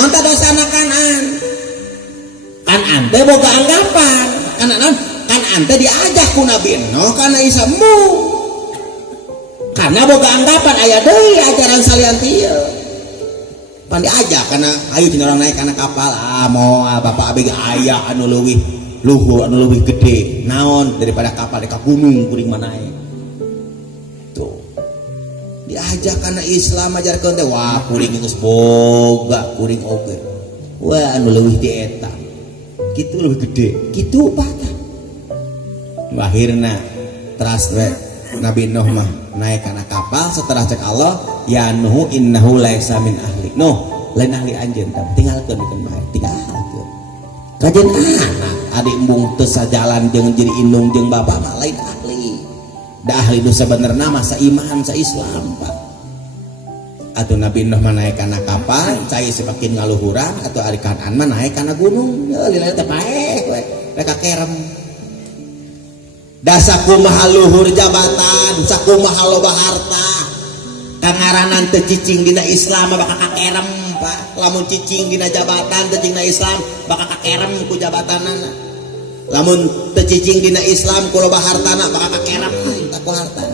naon teh dosana Kanan? Kanan teh boga anggapan Kanan teh diajak ku Nabi Nuh kana isamu karena boga anggapan aya deui ajaran salian tieu pan diajak kana ayo cenah urang naik kana kapal moal bapak abg aya anu leuwih luhur anu leuwih gede naon daripada kapal ka gunung kuring mah naik tuh diajak kana Islam ajarkeun teh wah kuring geus boga kuring oge wah anu leuwih di eta kitu leuwih gede kitu patah akhirna teras Nabi Nuh mah naik kana kapal setelah cek Allah ya Nuh innahu laisa min ahli Nuh lain ahli anjeun tinggalkeun dikeun bae tinggalkeun kajen anak adik embung teu sajalan jeung jadi indung jeung bapak mah lain ahli da ahli nu sabenerna mah saiman saislam Pak atuh Nabi Nuh mah naik kana kapal cai semakin ngaluhurang atuh ari Kanan mah naik kana gunung lila teh paeh we rek kakerem da sakumaha luhur jabatan sakumaha loba harta kangaranan teu cicing dina Islam bakal kakerem Pak lamun cicing dina jabatan teu cicing Islam bakal kakerem ku jabatanana lamun teu cicing dina Islam ku loba hartana bakal kakerem ku harta